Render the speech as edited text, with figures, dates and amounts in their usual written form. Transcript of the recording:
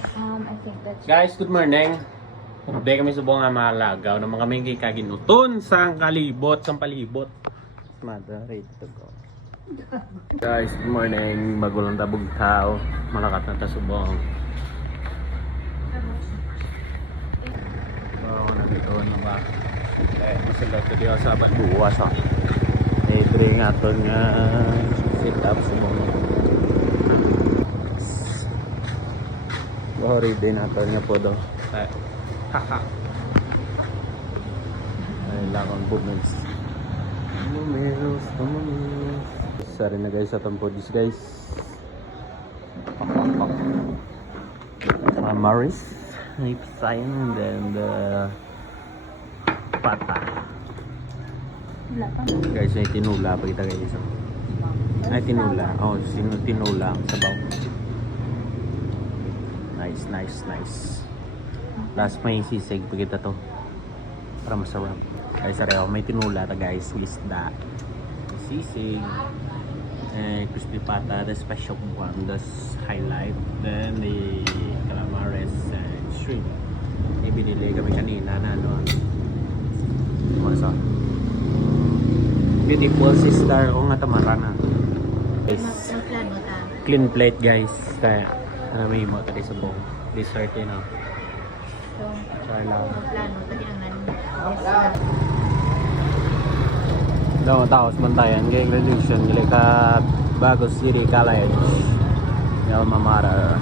I think that's... Guys, good morning. Hindi kami subong nga malagaw naman kami kay kaginuton sa kalibot, sa palibot. Mother, ready to go. Guys, good morning. Bago lang tabog tao. Malakat na tasubong. Nandito na ba? Masalat ko diyo sa buwas. Drink aton nga sit up subong. Sorry din natin nga po do. Haha. Ay lakon bumils. Bumils. Sorry na guys sa tampodis guys. Maris, Nipsayan, and then the pata. Guys, ay tinula pa kita guys. Ay tinula. Oh, tinula ang sabaw. Nice. Last may sisig pa kita to. Para masarap. Ay sarap, may tinula ta guys, isda. Sisig. Crispy pata, the special one, that's highlight. Then the calamares and shrimp. May binili kami kanina na ano. Masa. Beautiful sister ko nga tamara na. Guys, clean plate guys. Kaya ano may mo tadi sa buong dessert yun ah. Try lang. Daw taos bantayan kay graduation gali ka Bagos City College. Alma Mater.